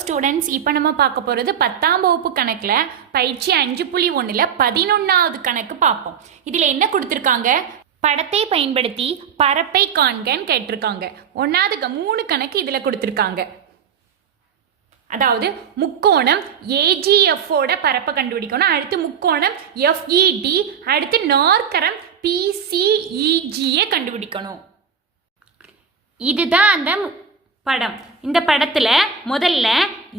Students இப்போ நம்ம பார்க்க போகிறது பத்தாம் வகுப்பு கணக்கில் பயிற்சி அஞ்சு புள்ளி ஒன்றில் பதினொன்றாவது கணக்கு பார்ப்போம். இதில் என்ன கொடுத்துருக்காங்க? படத்தை பயன்படுத்தி பரப்பை காண்கன்னு கேட்டிருக்காங்க. ஒன்றாவது மூணு கணக்கு இதில் கொடுத்துருக்காங்க. அதாவது முக்கோணம் ஏஜிஎஃப்போட பரப்பை கண்டுபிடிக்கணும். அடுத்து முக்கோணம் எஃப்இடி அடுத்து நாற்கரம் பிசிஇஜியை கண்டுபிடிக்கணும். இதுதான் அந்த படம். இந்த படத்தில் முதல்ல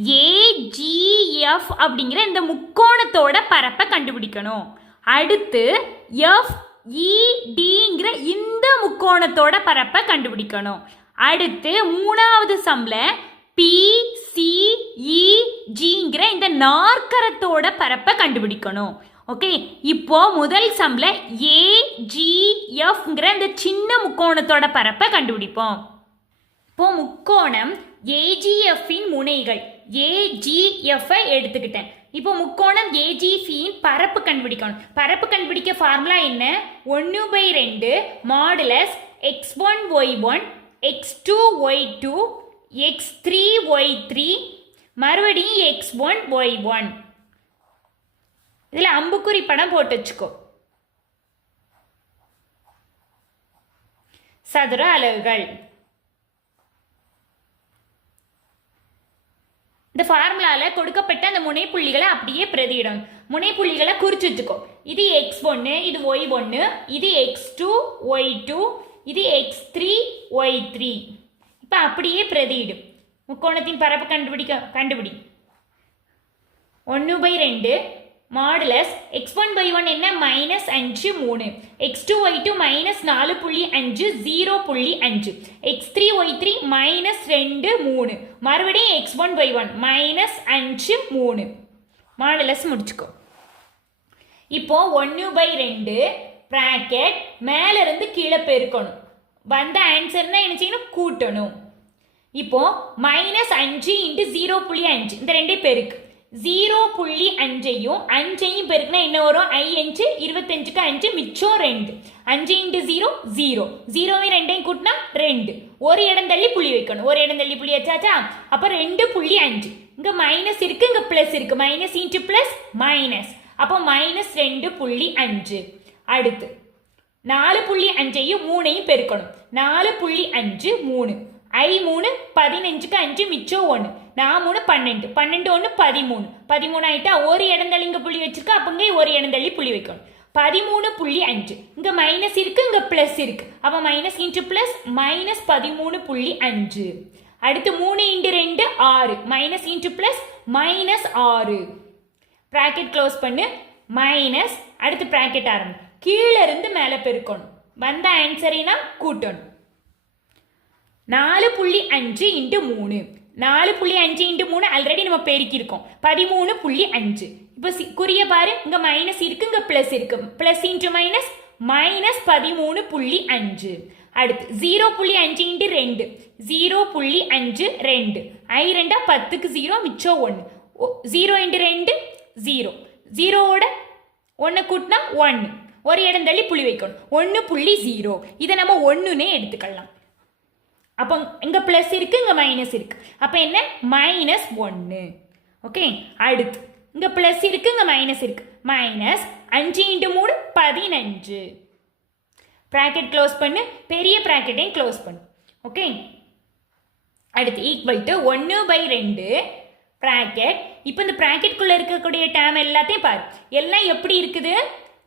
ஏஜிஎஃப் அப்படிங்கிற இந்த முக்கோணத்தோட பரப்பை கண்டுபிடிக்கணும். அடுத்து எஃப் இடிங்கிற இந்த முக்கோணத்தோட பரப்பை கண்டுபிடிக்கணும். அடுத்து மூணாவது சம்ல பிசிஇஜிங்கிற இந்த நாற்கரத்தோட பரப்பை கண்டுபிடிக்கணும். ஓகே? இப்போ முதல் சம்ல ஏஜிஎஃப்ங்கிற இந்த சின்ன முக்கோணத்தோட பரப்பை கண்டுபிடிப்போம். இப்போ முக்கோணம் ஏஜிஎஃப்பின் முனைகள். ஏஜிஎஃப்ஐ எடுத்துக்கிட்டேன். இப்போ முக்கோணம் ஏஜிஃபியின் பரப்பு கண்டுபிடிக்கணும். பரப்பு கண்டுபிடிக்க ஃபார்முலா என்ன? ஒன்று பை ரெண்டு modulus x one y one x two y two x three y three மறுபடியும் எக்ஸ் ஒன் ஒய் ஒன் இதில் அம்புக்குறி படம் போட்டு வச்சுக்கோ. சதுர அலகுகள். இந்த ஃபார்முலாவில் கொடுக்கப்பட்ட அந்த முனைப்புள்ளிகளை அப்படியே பிரதியிடணும். முனைப்புள்ளிகளை குறிச்சு வச்சுக்கோ. இது எக்ஸ் ஒன்று இது ஒய் ஒன்று இது எக்ஸ் டூ ஒய் டூ இது எக்ஸ் த்ரீ ஒய் த்ரீ இப்போ அப்படியே பிரதியிடும் முக்கோணத்தின் பரப்பு கண்டுபிடிக்க கண்டுபிடி. ஒன்று பை ரெண்டு modulus x one by one என்ன? மைனஸ் அஞ்சு மூணு. X two y two minus நாலு புள்ளி அஞ்சு ஜீரோ புள்ளி அஞ்சு. X three y three minus ரெண்டு மூணு. மறுபடியும் x one by one minus அஞ்சு மூணு. மாடுலஸ் முடிச்சுக்கோ. இப்போ ஒன்று பை ரெண்டு ப்ராக்கெட் மேலேருந்து கீழே பெருக்கணும். வந்த ஆன்சர்னா என்ன செய்யணும்? கூட்டணும். இப்போ மைனஸ் அஞ்சு இன்ட்டு ஜீரோ புள்ளி அஞ்சு. இந்த ரெண்டே பெருக்கு. ஜீரோ புள்ளி அஞ்சையும் அஞ்சையும் பெருக்குனா என்ன வரும்? ஐ அஞ்சு இருபத்தஞ்சுக்கு அஞ்சு மிச்சம் ரெண்டு. அஞ்சு இன்ட்டு ஜீரோ ஜீரோ ஜீரோவையும் ரெண்டையும் கூட்டினா ரெண்டு. ஒரு இடம் தள்ளி புள்ளி வைக்கணும். ஒரு இடம் தள்ளி புள்ளி வச்சாச்சா? அப்போ ரெண்டு புள்ளி அஞ்சு. இங்கே மைனஸ் இருக்கு இங்கே ப்ளஸ் இருக்கு. மைனஸ் இன்ட்டு ப்ளஸ் மைனஸ் அப்போ மைனஸ் ரெண்டு புள்ளி அஞ்சு. அடுத்து நாலு புள்ளி அஞ்சையும் மூணையும் பெருக்கணும். நாலு புள்ளி அஞ்சு மூணு. ஐ மூணு பதினஞ்சுக்கு அஞ்சு மிச்சம் ஒன்று நான் மூணு பன்னெண்டு. பன்னெண்டு ஒன்று பதிமூணு. பதிமூணு ஆகிட்டா ஒரு இடந்தள்ளி இங்கே புள்ளி வச்சிருக்கா அப்போ இங்கே ஒரு இடந்தள்ளி புள்ளி வைக்கணும். பதிமூணு புள்ளி அஞ்சு. இங்கே மைனஸ் இருக்குது இங்கே ப்ளஸ் இருக்குது அப்போ மைனஸ் இன்ட்டு ப்ளஸ் மைனஸ் பதிமூணு புள்ளி அஞ்சு. அடுத்து மூணு இன்ட்டு ரெண்டு ஆறு. மைனஸ் இன்ட்டு ப்ளஸ் மைனஸ் ஆறு. ப்ராக்கெட் க்ளோஸ் பண்ணு. மைனஸ் அடுத்து ப்ராக்கெட் ஆரம்பி. கீழே இருந்து மேலே பெருக்கணும். வந்த ஆன்சரைனா கூட்டணும். நாலு புள்ளி அஞ்சு இன்ட்டு மூணு. நாலு புள்ளி அஞ்சு இன்ட்டு மூணு ஆல்ரெடி நம்ம பெருக்கியிருக்கோம். பதிமூணு புள்ளி அஞ்சு. இப்போ சி குறிய பாரு. இங்கே மைனஸ் இருக்கு இங்கே ப்ளஸ் இருக்கு. ப்ளஸ் இன்ட்டு மைனஸ் மைனஸ் பதிமூணு புள்ளி அஞ்சு. அடுத்து ஜீரோ புள்ளி அஞ்சு இன்ட்டு ரெண்டு. ஜீரோ புள்ளி அஞ்சு ரெண்டு. ஐ ரெண்டா பத்துக்கு ஜீரோ மிச்சம் ஒன்று ஜீரோ இன்ட்டு ரெண்டு ஜீரோ ஜீரோவோட ஒன்று கூட்டினா ஒன்று ஒரு இடம் தள்ளி புள்ளி வைக்கணும். ஒன்று புள்ளி ஜீரோ இதை நம்ம ஒன்றுன்னே எடுத்துக்கலாம். அப்போ இங்கே ப்ளஸ் இருக்குது இங்கே மைனஸ் இருக்குது அப்போ என்ன? மைனஸ் ஒன்று ஓகே அடுத்து. இங்கே ப்ளஸ் இருக்குது இங்கே மைனஸ் இருக்குது மைனஸ் அஞ்சு இன்ட்டு மூணு பதினஞ்சு. ப்ராக்கெட் க்ளோஸ் பண்ணு. பெரிய ப்ராக்கெட்டையும் க்ளோஸ் பண்ணு. ஓகே அடுத்து ஈக்குவல் டு ஒன்று பை ரெண்டு. ப்ராக்கெட் இப்போ இந்த ப்ராக்கெட்குள்ளே இருக்கக்கூடிய டேம் எல்லாத்தையும் பாரு. எல்லாம் எப்படி இருக்குது?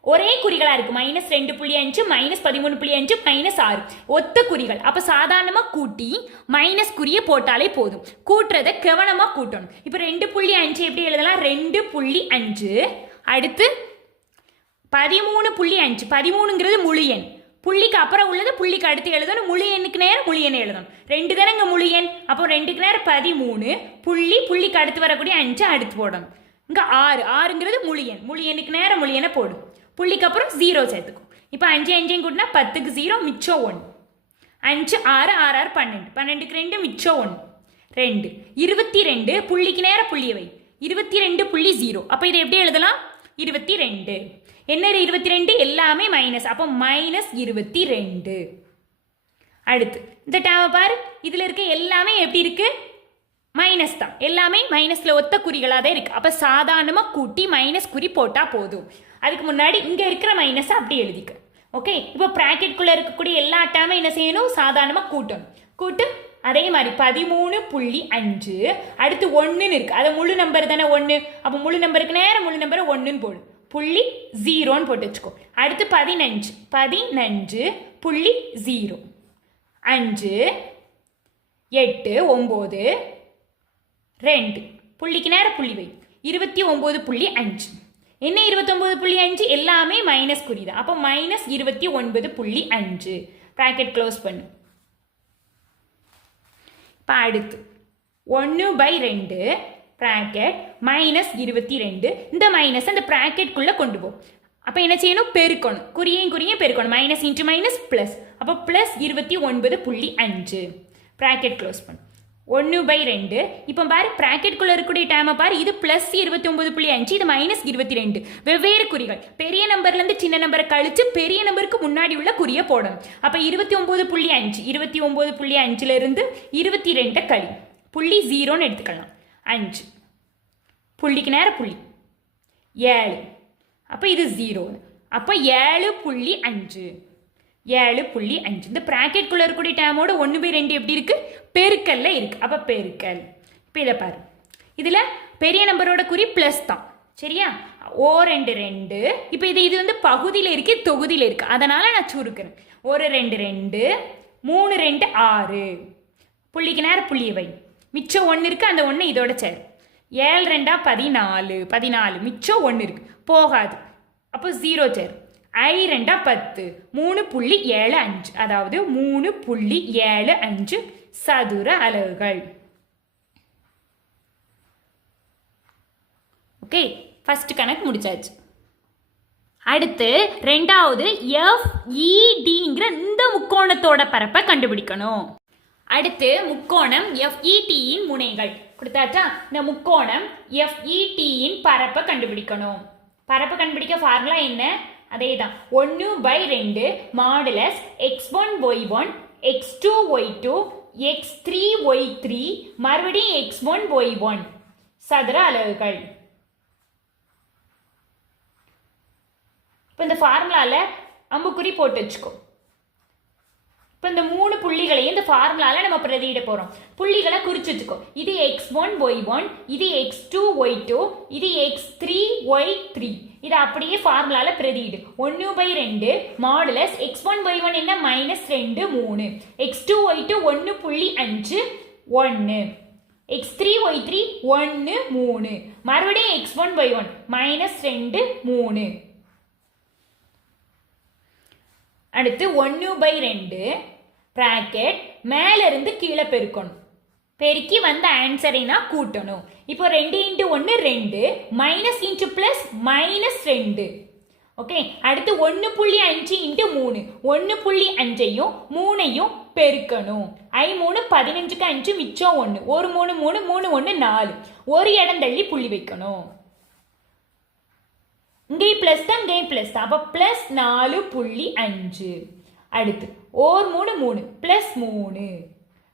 ஒரே குறிகளாக இருக்குது மைனஸ் ரெண்டு புள்ளி அஞ்சு மைனஸ் பதிமூணு புள்ளி அஞ்சு மைனஸ் ஆறு. ஒத்த குறிகள். அப்போ சாதாரணமாக கூட்டி மைனஸ் குறியை போட்டாலே போதும். கூட்டுறதை கவனமாக கூட்டணும். இப்போ ரெண்டு புள்ளி அஞ்சு எப்படி எழுதலாம்? ரெண்டு புள்ளி அஞ்சு. அடுத்து பதிமூணு புள்ளி அஞ்சு. பதிமூணுங்கிறது முழு எண். புள்ளிக்கு அப்புறம் உள்ளது புள்ளிக்கு அடுத்து எழுதணும். முழு எண்ணுக்கு நேரம் முழு எண் எழுதணும். ரெண்டு தானே இங்கே முழு எண். அப்போ ரெண்டுக்கு நேரம் பதிமூணு. புள்ளி புள்ளிக்கு அடுத்து வரக்கூடிய அஞ்சு அடுத்து போடணும். இங்கே ஆறு. ஆறுங்கிறது முழு எண். முழு எண்ணுக்கு நேரம் முழு எண்ணை போடும் புள்ளிக்கு அப்புறம் ஜீரோ சேர்த்துக்கும் இப்போ அஞ்சு அஞ்சையும் கூட்டினா பத்துக்கு ஜீரோ மிச்சம் ஒன்று அஞ்சு ஆறு ஆறு ஆறு பன்னெண்டு. பன்னெண்டுக்கு ரெண்டு மிச்சம் ஒன்று ரெண்டு. இருபத்தி ரெண்டு புள்ளிக்கு நேரம் புள்ளியை வை. இருபத்தி ரெண்டு புள்ளி ஜீரோ அப்போ இதை எப்படி எழுதலாம்? இருபத்தி ரெண்டு என்ன இருபத்தி ரெண்டு எல்லாமே மைனஸ் அப்போ மைனஸ் இருபத்தி ரெண்டு அடுத்து இந்த டேவை பாரு. இதில் இருக்க எல்லாமே எப்படி இருக்கு? மைனஸ் தான். எல்லாமே மைனஸில் ஒத்த குறிகளாக தான் இருக்குது அப்போ சாதாரணமாக கூட்டி மைனஸ் குறி போட்டால் போதும். அதுக்கு முன்னாடி இங்கே இருக்கிற மைனஸை அப்படி எழுதிக்க. ஓகே இப்போ ப்ராக்கெட்குள்ளே இருக்கக்கூடிய எல்லா டேமே என்ன செய்யணும்? சாதாரணமாக கூட்டணும். கூட்டு அதே மாதிரி பதிமூணு புள்ளி அஞ்சு அடுத்து ஒன்றுன்னு இருக்குது அதை முழு நம்பர் தானே ஒன்று அப்போ முழு நம்பருக்கு நேரம் முழு நம்பரை ஒன்றுன்னு போடும் புள்ளி ஜீரோன்னு போட்டு வச்சுக்கோ. அடுத்து பதினஞ்சு பதினஞ்சு புள்ளி ஜீரோ அஞ்சு எட்டு ஒம்பது ரெண்டு. புள்ளிக்கு நேரம் புள்ளி வை. இருபத்தி ஒம்பது புள்ளி அஞ்சு. என்ன இருபத்தொம்பது புள்ளி அஞ்சு? எல்லாமே மைனஸ் குறி தான். அப்போ மைனஸ் இருபத்தி ஒன்பது புள்ளி அஞ்சு. ப்ராக்கெட் க்ளோஸ் பண்ணு. இப்போ அடுத்து. ஒன்று பை ரெண்டு ப்ராக்கெட் மைனஸ் இருபத்தி ரெண்டு. இந்த மைனஸ் அந்த ப்ராக்கெட்குள்ளே கொண்டு போகும் அப்போ என்ன செய்யணும்? பெருக்கணும். குறியையும் குறியும் பெருக்கணும். மைனஸ் இன்ட்டு மைனஸ் ப்ளஸ் அப்போ ப்ளஸ் இருபத்தி ஒன்பது புள்ளி அஞ்சு. ப்ராக்கெட் க்ளோஸ் பண்ணு. ஒன்று பை ரெண்டு. இப்போ பாரு ப்ராக்கெட்குள்ளே இருக்கக்கூடிய டைமை பாரு இது ப்ளஸ் இருபத்தி ஒன்பது புள்ளி அஞ்சு இது மைனஸ் இருபத்தி ரெண்டு. வெவ்வேறு குறிகள். பெரிய நம்பர்லேருந்து சின்ன நம்பரை கழித்து பெரிய நம்பருக்கு முன்னாடி உள்ள குறியை போடணும். அப்போ இருபத்தி ஒம்பது புள்ளி அஞ்சு இருபத்தி ஒம்பது புள்ளி அஞ்சுலேருந்து இருபத்தி ரெண்டை கழி. புள்ளி ஜீரோன்னு எடுத்துக்கலாம். அஞ்சு. புள்ளிக்கு நேரம் புள்ளி. ஏழு. அப்போ இது ஜீரோ அப்போ ஏழு புள்ளி அஞ்சு. ஏழு புள்ளி அஞ்சு. இந்த ப்ராக்கெட்குள்ளே இருக்கக்கூடிய டேமோட ஒன்று பை ரெண்டு எப்படி இருக்குது பெருக்கல்ல இருக்கு. அப்போ பெருக்கல். இப்போ இதை பாரு. இதில் பெரிய நம்பரோட குறி ப்ளஸ் தான். சரியா? ஓ ரெண்டு ரெண்டு. இப்போ இது இது வந்து பகுதியில் இருக்கு தொகுதியில் இருக்கு. அதனால நான் சுருக்கிறேன். ஒரு ரெண்டு ரெண்டு. மூணு ரெண்டு ஆறு. புள்ளிக்கு நேரம் புள்ளியை வை. மிச்சம் ஒன்று இருக்கு அந்த ஒன்று இதோட சேர். ஏழு ரெண்டா பதினாலு. பதினாலு. மிச்சம் ஒன்று இருக்கு. போகாது. அப்போ ஜீரோ சேர். ஐ ரெண்டா பத்து. மூணு புள்ளி ஏழு அஞ்சு. அதாவது மூணு புள்ளி ஏழு அஞ்சு சதுர அலகுகள். ஓகே ஃபர்ஸ்ட் கணக்கு முடிச்சாச்சு. அடுத்து ரெண்டாவது எஃப்இடிங்கிற இந்த முக்கோணத்தோட பரப்பை கண்டுபிடிக்கணும். அடுத்து முக்கோணம் எஃப்இடியின் முனைகள். கொடுத்தாச்சா? இந்த முக்கோணம் எஃப்இடியின் பரப்பை கண்டுபிடிக்கணும். பரப்பை கண்டுபிடிக்க ஃபார்முலா என்ன? அதே தான் ஒன்று பை ரெண்டு modulus x one y one x two y two x three y three மறுபடியும் எக்ஸ் ஒன் ஒய் ஒன் சதுர அலகுகள். இப்போ இந்த ஃபார்முலாவில் அம்புக்குறி போட்டு வச்சுக்கோ. இப்போ இந்த மூணு புள்ளிகளையும் இந்த ஃபார்முலாவில் நம்ம பிரதியிட போகிறோம் புள்ளிகளை குறிச்சு வச்சுக்கோ. இது எக்ஸ் ஒன் ஒய் ஒன் இது எக்ஸ் டூ ஒய் டூ இது எக்ஸ் த்ரீ ஒய் த்ரீ இது அப்படியே ஃபார்முலாவில் பிரதியிடு. ஒன்று பை ரெண்டு modulus x one y one என்ன? மைனஸ் ரெண்டு மூணு. எக்ஸ் டூ ஒய் டூ ஒன்று புள்ளி அஞ்சு ஒன்று எக்ஸ் த்ரீ ஒய் த்ரீ ஒன்று மூணு. மறுபடியும் x one y one minus ரெண்டு மூணு. அடுத்து ஒன்று பை ரெண்டு ப்ராக்கெட் மேலேருந்து கீழே பெருக்கணும். பெருக்கி வந்த ஆன்சரைனா கூட்டணும். இப்போ ரெண்டு இன்ட்டு ஒன்று ரெண்டு மைனஸ் இன்ட்டு ப்ளஸ் மைனஸ் ரெண்டு. ஓகே அடுத்து ஒன்று புள்ளி அஞ்சு இன்ட்டு மூணு. ஒன்று புள்ளி அஞ்சையும் மூணையும் பெருக்கணும். ஐ மூணு பதினஞ்சுக்கு அஞ்சு மிச்சம் ஒன்று ஒரு மூணு மூணு மூணு ஒன்று நாலு. ஒரு இடம் தள்ளி புள்ளி வைக்கணும். இங்கேயும் ப்ளஸ் தான் இங்கேயும் ப்ளஸ் தான் அப்போ ப்ளஸ் நாலு புள்ளி அஞ்சு. அடுத்து ஓர் மூணு மூணு. ப்ளஸ் மூணு.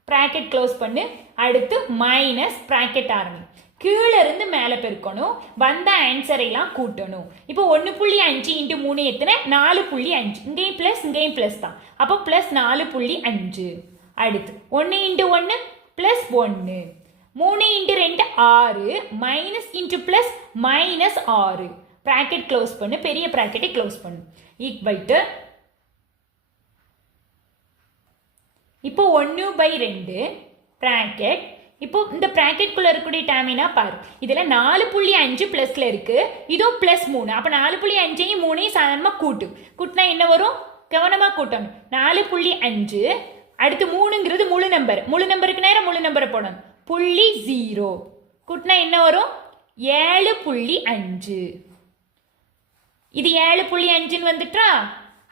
ப்ராக்கெட் க்ளோஸ் பண்ணு. அடுத்து மைனஸ் ப்ராக்கெட் ஆரம்பி. கீழே இருந்து மேலே பெருக்கணும். வந்த ஆன்சரைலாம் கூட்டணும். இப்போ ஒன்று புள்ளி அஞ்சு இன்ட்டு மூணு எத்தனை? நாலு புள்ளி அஞ்சு. இங்கேயும் ப்ளஸ் இங்கேயும் ப்ளஸ் தான். அப்போ ப்ளஸ் நாலு புள்ளி அஞ்சு. அடுத்து ஒன்று இன்ட்டு ஒன்று ப்ளஸ் ஒன்று மூணு இன்ட்டு ரெண்டு ஆறு. மைனஸ் இன்ட்டு ப்ளஸ் மைனஸ் ஆறு. ப்ராக்கெட் க்ளோஸ் பண்ணு பெரிய ப்ராக்கெட்டை க்ளோஸ் பண்ணு. ஈக்குவல் டு இப்போ ஒன்று பை ரெண்டு ப்ராக்கெட் இப்போ இந்த ப்ராக்கெட்குள்ளே இருக்கக்கூடிய டேமினா பாரு. இதில் நாலு புள்ளி அஞ்சு ப்ளஸில் இருக்குது இதுவும் ப்ளஸ் மூணு. அப்போ நாலு புள்ளி அஞ்சையும் மூணையும் சாதாரணமாக கூட்டு. கூட்டினா என்ன வரும்? கவனமாக கூட்டணும். நாலு புள்ளி அஞ்சு அடுத்து மூணுங்கிறது முழு நம்பர் முழு நம்பருக்கு நேரம் முழு நம்பரை போடணும். புள்ளி ஜீரோ கூட்டினா என்ன வரும்? ஏழு புள்ளி அஞ்சு. இது ஏழு புள்ளி அஞ்சுன்னு வந்துட்டா?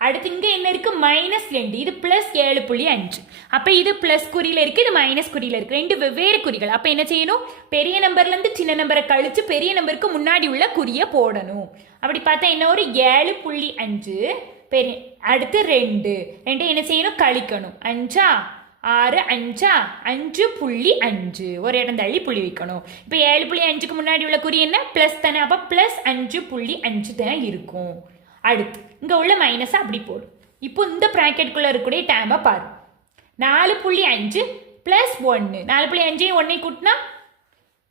அடுத்து இங்கே என்ன இருக்கு? மைனஸ் ரெண்டு. இது பிளஸ் ஏழு புள்ளி அஞ்சு. அப்போ இது பிளஸ் குறியில் இருக்கு இது மைனஸ் குறியில் இருக்கு. ரெண்டு வெவ்வேறு குறிகள். அப்போ என்ன செய்யணும்? பெரிய நம்பர்லேருந்து சின்ன நம்பரை கழிச்சு பெரிய நம்பருக்கு முன்னாடி உள்ள குறியை போடணும். அப்படி பார்த்தா என்ன ஒரு ஏழு புள்ளி அஞ்சு. பெரிய அடுத்து ரெண்டு. ரெண்டு என்ன செய்யணும்? கழிக்கணும். அஞ்சா? ஆறு அஞ்சா? அஞ்சு புள்ளி அஞ்சு. ஒரு இடம் தள்ளி புள்ளி வைக்கணும். இப்போ ஏழு புள்ளி அஞ்சுக்கு முன்னாடி உள்ள குறி என்ன? ப்ளஸ் தானே. அப்போ ப்ளஸ் அஞ்சு புள்ளி அஞ்சு தான் இருக்கும். அடுத்து இங்கே உள்ள மைனஸை அப்படி போடும் இப்போ இந்த ப்ராக்கெட்டுக்குள்ளே இருக்கக்கூடிய டேமை பாரு. நாலு புள்ளி அஞ்சு ப்ளஸ் ஒன்று நாலு புள்ளி அஞ்சையும் ஒன்றையும் கூட்டினா?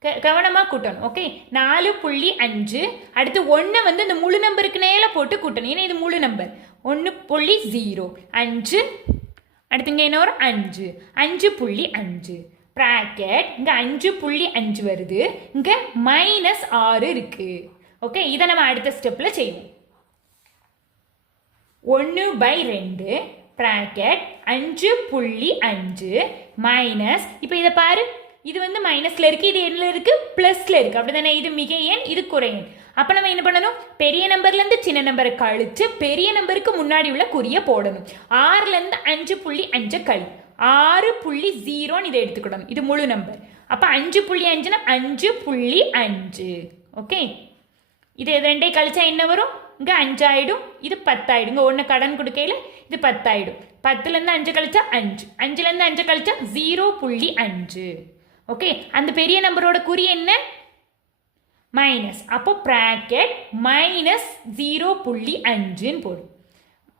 க கவனமாக கூட்டணும் ஓகே நாலு புள்ளி அஞ்சு. அடுத்து ஒன்று வந்து இந்த முழு நம்பருக்கு நேரில் போட்டு கூட்டணும். ஏன்னா இது முழு நம்பர் ஒன்று புள்ளி ஜீரோ அஞ்சு அடுத்து இங்கே என்ன வரும்? அஞ்சு. அஞ்சு புள்ளி அஞ்சு. ப்ராக்கெட் இங்கே அஞ்சு புள்ளி அஞ்சு வருது. இங்கே மைனஸ் ஆறு இருக்குது ஓகே இதை நம்ம அடுத்த ஸ்டெப்பில் செய்வோம். ஒன்று பை ரெண்டு. ப்ராக்கெட் அஞ்சு புள்ளி அஞ்சு. மைனஸ் இப்போ இதை பாரு. இது வந்து மைனஸில் இருக்குது இது எண்ணில் இருக்குது ப்ளஸில் இருக்குது அப்படி தானே இது மிக எண் இது குறை எண். அப்போ நம்ம என்ன பண்ணணும்? பெரிய நம்பர்லேருந்து சின்ன நம்பரை கழித்து பெரிய நம்பருக்கு முன்னாடி உள்ள குறியை போடணும். ஆறுலேருந்து அஞ்சு புள்ளி அஞ்சை கழி ஆறு புள்ளி ஜீரோன்னு இதை எடுத்துக்கிடணும். இது முழு நம்பர். அப்போ அஞ்சு புள்ளி அஞ்சுனா அஞ்சு புள்ளி அஞ்சு. ஓகே? இது ரெண்டே கழிச்சா என்ன வரும்? இங்கே அஞ்சாயிடும். இது பத்தாயிடும். இங்கே ஒன்று கடன் கொடுக்கையில் இது பத்தாயிடும். பத்துலேருந்து அஞ்சு கழிச்சா அஞ்சு. அஞ்சுலேருந்து அஞ்சு கழிச்சா ஜீரோ புள்ளி அஞ்சு. ஓகே? அந்த பெரிய நம்பரோட குறி என்ன? மைனஸ் அப்போ ப்ராக்கெட் மைனஸ் ஜீரோ புள்ளி அஞ்சுன்னு போடும்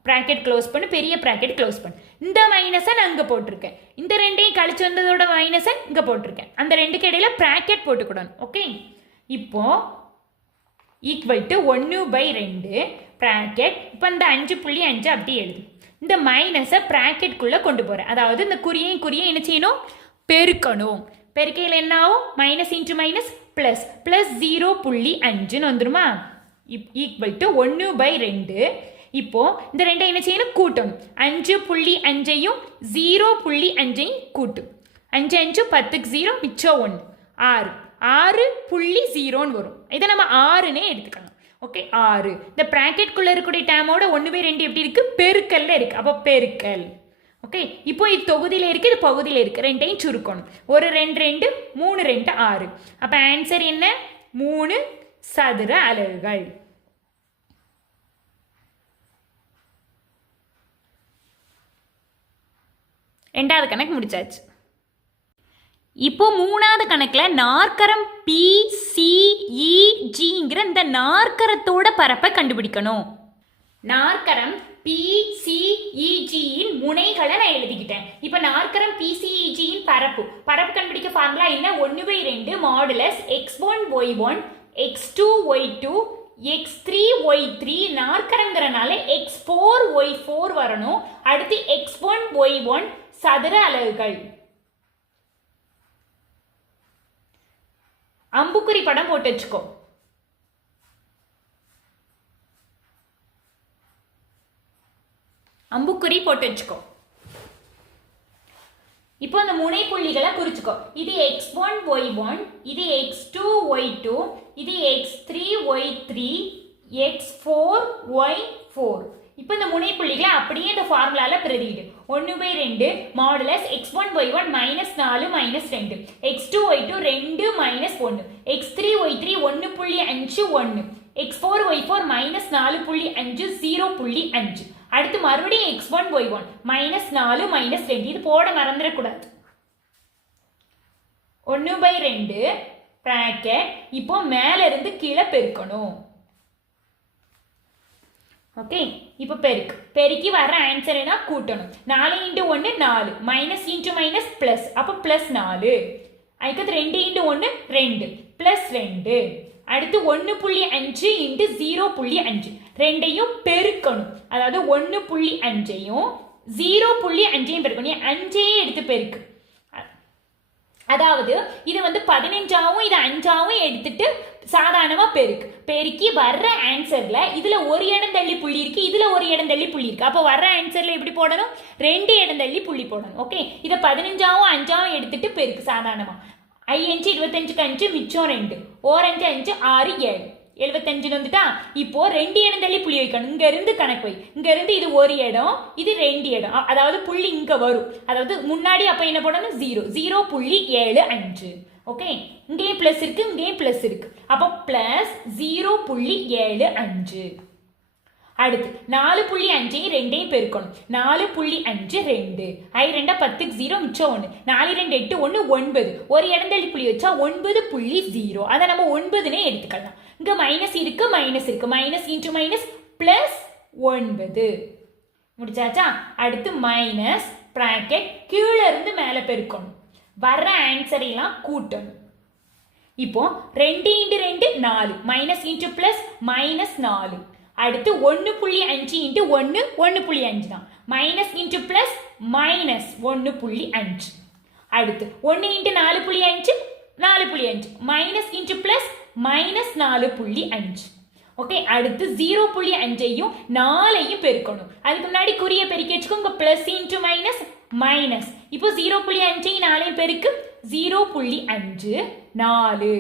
ப்ராக்கெட் க்ளோஸ் பண்ணு பெரிய ப்ராக்கெட் க்ளோஸ் பண்ணு. இந்த மைனஸை நான் இங்கே போட்டிருக்கேன். இந்த ரெண்டையும் கழிச்சு வந்ததோட மைனஸை இங்கே போட்டிருக்கேன். அந்த ரெண்டுக்கு இடையில ப்ராக்கெட் போட்டுக்கிடணும் ஓகே இப்போ ஈக்குவல் டு ஒன்று பை ரெண்டு ப்ராக்கெட் இப்போ இந்த அஞ்சு புள்ளி அஞ்சு அப்படி எழுது. இந்த மைனஸை ப்ராக்கெட்குள்ளே கொண்டு போகிறேன் அதாவது இந்த குறியையும் குறியை என்ன செய்யணும்? பெருக்கணும். பெருக்கையில் என்ன ஆகும்? Minus into minus plus plus zero புள்ளி அஞ்சுன்னு வந்துருமா? ஈக்குவல் டு ஒன்று பை ரெண்டு. இப்போது இந்த ரெண்டை என்ன செய்யணும்? கூட்டணும். அஞ்சு புள்ளி அஞ்சையும் ஜீரோ புள்ளி அஞ்சையும் கூட்டும் அஞ்சு அஞ்சு பத்துக்கு ஜீரோ மிச்சம் ஒன்று ஆறு. ஆறு புள்ளி ஜீரோன்னு வரும். இதை நம்ம ஆறுனே எடுத்துக்கலாம். ஓகே ஆறு. இந்த ப்ராக்கெட்குள்ளே இருக்கக்கூடிய டேமோட ஒன்று பை ரெண்டு எப்படி இருக்குது பெருக்கல்ல இருக்குது அப்போ பெருக்கல். ஓகே இப்போ இது தொகுதியில் இருக்குது இது பகுதியில் இருக்குது ரெண்டையும் சுருக்கணும். ஒரு ரெண்டு ரெண்டு மூணு ரெண்டு ஆறு. அப்போ ஆன்சர் என்ன? மூணு சதுர அலகுகள். ரெண்டாவது கணக்கு முடிச்சாச்சு. இப்போ மூணாவது கணக்கில் நாற்கரம் பி சிஇஜிங்கிற e, இந்த நாற்கரத்தோட பரப்பை கண்டுபிடிக்கணும். நாற்கரம் பிசிஇஜியின் முனைகளை நான் எழுதிக்கிட்டேன். இப்போ நாற்கரம் பிசிஇஜியின் பரப்பு. பரப்பு கண்டுபிடிக்க ஃபார்முலா என்ன? ஒன்று பை ரெண்டு modulus x one y one x two y two x three y three நாற்கரங்கிறனால x four y four வரணும். அடுத்து எக்ஸ் ஒன் ஒய் ஒன் சதுர அலகுகள். அம்புக்குறி படம் போட்டு வச்சுக்கோ அம்புக்குறி போட்டு வச்சுக்கோ. இப்போ அந்த முனை புள்ளிகளை குறிச்சுக்கோ. இது எக்ஸ் ஒன் ஒய் ஒன் இது எக்ஸ் டூ ஒய் டூ இது x three y three x four y four இப்போ இந்த முனை புள்ளிகளை அப்படியே இந்த ஃபார்முலால பிரதியிடு. ஒன்று பை ரெண்டு modulus x one y one minus நாலு மைனஸ் ரெண்டு. எக்ஸ் டூ ஒய் டூ ரெண்டு மைனஸ் ஒன்று எக்ஸ் த்ரீ ஒய் த்ரீ ஒன்று புள்ளி அஞ்சு ஒன்று x four y four minus நாலு புள்ளி அஞ்சு ஜீரோ புள்ளி அஞ்சு. அடுத்து மறுபடியும் x one y one minus நாலு மைனஸ் ரெண்டு. இது போட மறந்துடக்கூடாது. ஒன்று பை ரெண்டு ப்ராக்கெட் இப்போ மேலேருந்து கீழே பெருக்கணும். ஓகே இப்போ பெருக்கு. பெருக்கி வர ஆன்சர் என்ன கூட்டணும். நாலு இன்ட்டு ஒன்று நாலு. மைனஸ் இன்ட்டு மைனஸ் ப்ளஸ் அப்போ ப்ளஸ் நாலு. அதுக்கடுத்து ரெண்டு இன்ட்டு ஒன்று ரெண்டு. ப்ளஸ் ரெண்டு. அடுத்து ஒன்று புள்ளி அஞ்சு இன்ட்டு ஜீரோ புள்ளி அஞ்சு. ரெண்டையும் பெருக்கணும். அதாவது ஒன்று புள்ளி அஞ்சையும் ஜீரோ புள்ளி அஞ்சையும் பெருக்கணும். அஞ்சையே எடுத்து பெருக்கு. அதாவது இது வந்து பதினஞ்சாவும் இது அஞ்சாவும் எடுத்துட்டு சாதாரணமாக பெருக்கு. பெருக்கி வர்ற ஆன்சரில் இதில் ஒரு இடம் தள்ளி புள்ளி இருக்கு இதில் ஒரு இடம் தள்ளி புள்ளி இருக்கு. அப்போ வர்ற ஆன்சரில் எப்படி போடணும்? ரெண்டு இடம் தள்ளி புள்ளி போடணும். ஓகே? இதை பதினஞ்சாவும் அஞ்சாவும் எடுத்துட்டு பெருக்கு சாதாரணமாக ஐ அஞ்சு இருபத்தஞ்சுக்கு அஞ்சு மிச்சம் ரெண்டு. ஓரஞ்சு அஞ்சு ஆறு ஏழு. எழுபத்தஞ்சுன்னு வந்துட்டா? இப்போ ரெண்டு இடம் தள்ளி புள்ளி வைக்கணும். இங்க இருந்து கணக்கு வை. இங்க இருந்து இது ஒரு இடம் இது ரெண்டு இடம். அதாவது புள்ளி இங்க வரும். அதாவது முன்னாடி அப்ப என்ன போடணும்? ஜீரோ ஜீரோ புள்ளி ஏழு அஞ்சு. ஓகே இங்கேயும் பிளஸ் இருக்கு இங்கேயும் பிளஸ் இருக்கு. அப்போ பிளஸ் ஜீரோ புள்ளி ஏழு அஞ்சு. அடுத்து நாலு புள்ளி அஞ்சையும் ரெண்டையும் பெருக்கணும். நாலு புள்ளி அஞ்சு ரெண்டு. ஐ ரெண்டா பத்துக்கு ஜீரோ மிச்சம் ஒன்று நாலு ரெண்டு எட்டு ஒன்று ஒன்பது. ஒரு இடந்தள்ளி புள்ளி வச்சா ஒன்பது புள்ளி ஜீரோ அதை நம்ம ஒன்பதுனே எடுத்துக்கலாம். இங்க மைனஸ் இருக்கு மைனஸ் இருக்கு. மைனஸ் இன்ட்டு மைனஸ் பிளஸ் ஒன்பது. முடிச்சாச்சா? அடுத்து மைனஸ் ப்ராக்கெட் கீழே இருந்து மேலே பெருக்கணும். வர்ற ஆன்சர் எல்லாம் கூட்டணும். இப்போ ரெண்டு இன்ட்டு ரெண்டு நாலு. மைனஸ் இன்ட்டு பிளஸ் மைனஸ் நாலு. அடுத்து ஒன்று புள்ளி அஞ்சு இன்ட்டு ஒன்று ஒன்று புள்ளி அஞ்சு தான். மைனஸ் இன்ட்டு பிளஸ் மைனஸ் ஒன்று புள்ளி அஞ்சு. அடுத்து ஒன்று இன்ட்டு நாலு புள்ளி அஞ்சு நாலு புள்ளி அஞ்சு. மைனஸ் இன்ட்டு பிளஸ் மைனஸ் நாலு புள்ளி அஞ்சு. ஓகே அடுத்து ஜீரோ புள்ளி அஞ்சையும் நாலையும் பெருக்கணும். அதுக்கு முன்னாடி குறிய பெருக்கி வச்சுக்கோங்க. பிளஸ் இன்ட்டு மைனஸ் மைனஸ் இப்போ ஜீரோ புள்ளி அஞ்சையும் நாலையும் பெருக்கு. ஜீரோ புள்ளி அஞ்சு நாலு.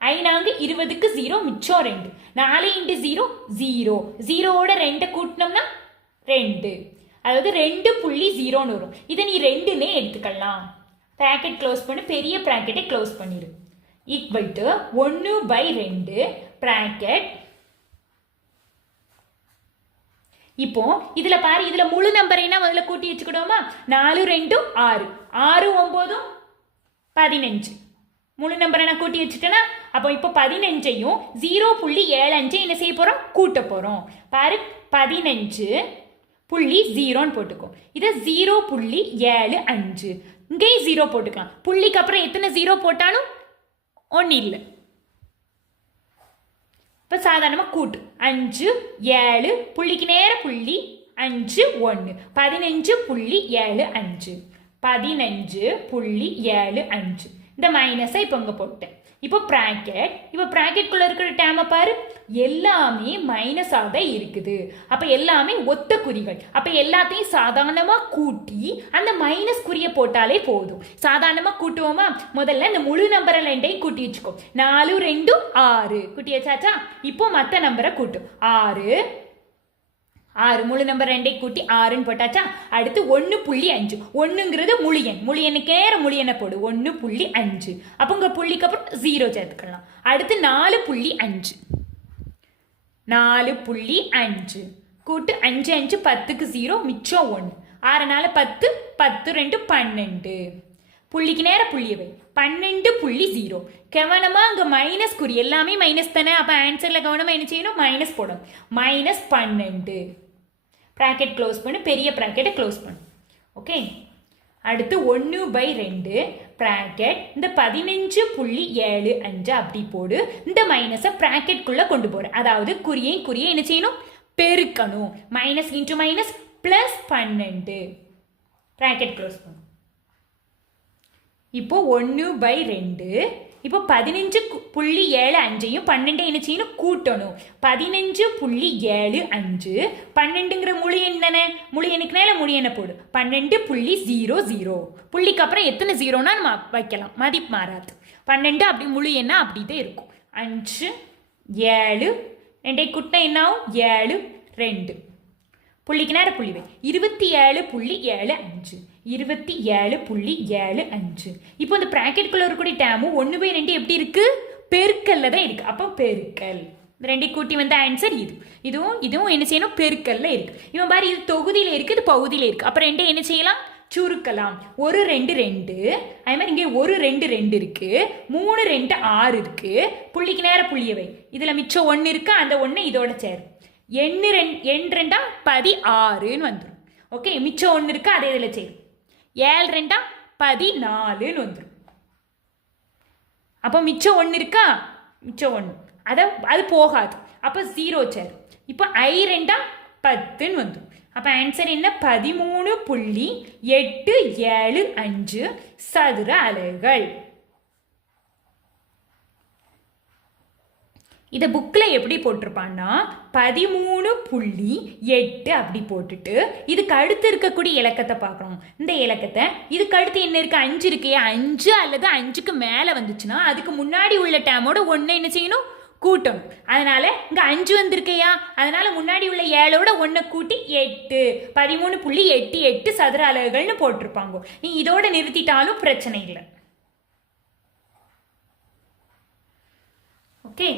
ஐநாங்கு இருபதுக்கு ஜீரோ மிச்சம் ரெண்டு. நாலு இன்ட்டு ஜீரோ ஜீரோ ஜீரோவோட ரெண்டை கூட்டினோம்னா ரெண்டு. அதாவது ரெண்டு புள்ளி ஜீரோன்னு வரும். இதை நீ ரெண்டுன்னே எடுத்துக்கலாம். ப்ராக்கெட் க்ளோஸ் பண்ணி. பெரிய ப்ராக்கெட்டை க்ளோஸ் பண்ணிடு ஈக்குவல் டு ஒன்று பை ரெண்டு ப்ராக்கெட் இப்போ இதுல பாரு இதுல முழு நம்பரைனா முதல்ல கூட்டி வச்சுக்கிடுவோமா? நாலு ரெண்டும் ஆறு. ஆறு ஒன்பதும் பதினஞ்சு. முழு நம்பரை நான் கூட்டி வச்சுட்டேன்னா அப்போ இப்போ பதினஞ்சையும் ஜீரோ புள்ளி ஏழு அஞ்சு என்ன செய்ய போறோம்? கூட்ட போறோம். பாரு பதினஞ்சு புள்ளி ஜீரோன்னு போட்டுக்கோ. இதை ஜீரோ புள்ளி ஏழு அஞ்சு. இங்கேயும் ஜீரோ போட்டுக்கலாம். புள்ளிக்கு அப்புறம் எத்தனை ஜீரோ போட்டாலும் ஒன்றும் இல்லை. இப்போ சாதாரணமாக கூட்டு. அஞ்சு ஏழு புள்ளிக்கு நேர புள்ளி அஞ்சு ஒன்று பதினஞ்சு புள்ளி ஏழு அஞ்சு. பதினஞ்சு புள்ளி ஏழு அஞ்சு. இந்த மைனஸை இப்போ இங்கே போட்டேன் இப்போ ப்ராக்கெட் இப்போ ப்ராக்கெட்குள்ளே இருக்கிற டேமை பாரு. எல்லாமே மைனஸாக தான் இருக்குது. அப்போ எல்லாமே ஒத்த குறிகள். அப்போ எல்லாத்தையும் சாதாரணமாக கூட்டி அந்த மைனஸ் குறியை போட்டாலே போதும். சாதாரணமாக கூட்டுவோமா? முதல்ல இந்த முழு நம்பரை ரெண்டையும் கூட்டி வச்சுக்கோ. நாலு ரெண்டும் ஆறு. கூட்டி வச்சாச்சா இப்போ மற்ற நம்பரை கூட்டும் ஆறு ஆறு முழு நம்பர் ரெண்டை கூட்டி ஆறுன்னு போட்டாச்சா? அடுத்து ஒன்று புள்ளி அஞ்சு. ஒன்றுங்கிறது முழியன் முழியனுக்கு நேர முழியனை போடு. ஒன்று புள்ளி அஞ்சு. அப்போ உங்கள் புள்ளிக்கு அப்புறம் ஜீரோ சேர்த்துக்கலாம். அடுத்து நாலு புள்ளி அஞ்சு. நாலு புள்ளி அஞ்சு. கூட்டு அஞ்சு அஞ்சு பத்துக்கு ஜீரோ மிச்சம் ஒன்று ஆறு நாலு பத்து பத்து ரெண்டு பன்னெண்டு. புள்ளிக்கு நேர புள்ளியவை பன்னெண்டு புள்ளி ஜீரோ கவனமாக அங்கே மைனஸ் குறி. எல்லாமே மைனஸ் தானே. அப்போ ஆன்சரில் கவனமாக என்ன செய்யணும்? மைனஸ் போடும் மைனஸ் பன்னெண்டு. ப்ராக்கெட் க்ளோஸ் பண்ணு பெரிய ப்ராக்கெட்டை க்ளோஸ் பண்ணு. ஓகே அடுத்து ஒன்று பை ரெண்டு ப்ராக்கெட் இந்த பதினஞ்சு புள்ளி ஏழு அஞ்சு அப்படி போடு. இந்த மைனஸை ப்ராக்கெட்குள்ளே கொண்டு போடு. அதாவது குறியையும் குறியை என்ன செய்யணும்? பெருக்கணும். மைனஸ் இன்ட்டு மைனஸ் ப்ளஸ் பன்னெண்டு. ப்ராக்கெட் க்ளோஸ் பண்ணும் இப்போ ஒன்று பை ரெண்டு இப்போ பதினஞ்சு புள்ளி ஏழு அஞ்சையும் பன்னெண்டு என்ன செய்யணும்? கூட்டணும். பதினஞ்சு புள்ளி ஏழு அஞ்சு பன்னெண்டுங்கிற முழு எண் தானே? முழு எண்ணுக்கு மேலே முழு என்ன போடு. பன்னெண்டு புள்ளி ஜீரோ ஜீரோ. புள்ளிக்கு அப்புறம் எத்தனை ஜீரோனா நம்ம வைக்கலாம். மதிப்பு மாறாது. பன்னெண்டு அப்படி மொழி என்ன அப்படி தான் இருக்கும். அஞ்சு ஏழு ரெண்டை குட்டினா என்ன ஆகும் ஏழு ரெண்டு. புள்ளிக்கு நேரம் புள்ளி வை. இருபத்தி ஏழு புள்ளி ஏழு அஞ்சு. இருபத்தி ஏழு புள்ளி ஏழு அஞ்சு. இப்போ இந்த ப்ராக்கெட்குள்ள இருக்கக்கூடிய டேமும் ஒன்று பை ரெண்டு எப்படி இருக்கு? பெருக்கல்ல தான் இருக்கு. அப்போ பெருக்கல். இந்த ரெண்டையும் கூட்டி வந்த ஆன்சர் இது. இதுவும் இதுவும் என்ன செய்யணும்? பெருக்கல்ல இருக்கு. இவன் பாரு இது தொகுதியில் இருக்கு இது பகுதியில் இருக்கு. அப்போ ரெண்டு என்ன செய்யலாம்? சுருக்கலாம். ஒரு ரெண்டு ரெண்டு. அதே மாதிரி இங்கே ஒரு ரெண்டு ரெண்டு இருக்கு. மூணு ரெண்டு ஆறு இருக்கு. புள்ளிக்கு நேர புள்ளியவை இதில் மிச்சம் ஒன்று இருக்கு அந்த ஒன்று இதோட சேரும். எண்ணு ரெண் எண் ரெண்டா? பதி ஆறுன்னு வந்துடும் ஓகே மிச்சம் ஒன்று இருக்கு அதே இதில் சேரும். ஏழு ரெண்டா? பதினாலுன்னு வந்துடும் அப்போ மிச்சம் ஒன்று இருக்கா? மிச்சம் ஒன்று அதை அது போகாது. அப்போ ஜீரோ சேர் இப்போ ஐ ரெண்டா? பத்துன்னு வந்துடும் அப்போ ஆன்சர் என்ன? பதிமூணு புள்ளி எட்டு ஏழு அஞ்சு சதுர அலைகள் இதை புக்கில் எப்படி போட்டிருப்பான்னா பதிமூணு புள்ளி எட்டு அப்படி போட்டுட்டு இதுக்கு அடுத்து இருக்கக்கூடிய இலக்கத்தை பார்க்குறோம் இந்த இலக்கத்தை இதுக்கு அடுத்து என்ன இருக்குது அஞ்சு இருக்கே அஞ்சு அல்லது அஞ்சுக்கு மேலே வந்துச்சுன்னா அதுக்கு முன்னாடி உள்ள டேமோட ஒன்று என்ன செய்யணும்? கூட்டம் அதனால இங்கே அஞ்சு வந்திருக்கையா? அதனால முன்னாடி உள்ள ஏழோட ஒன்றை கூட்டி எட்டு. பதிமூணு புள்ளி எட்டு எட்டு சதுர அலகுகள்னு போட்டிருப்பாங்க. நீ இதோட நிறுத்திட்டாலும் பிரச்சனை இல்லை. ஓகே?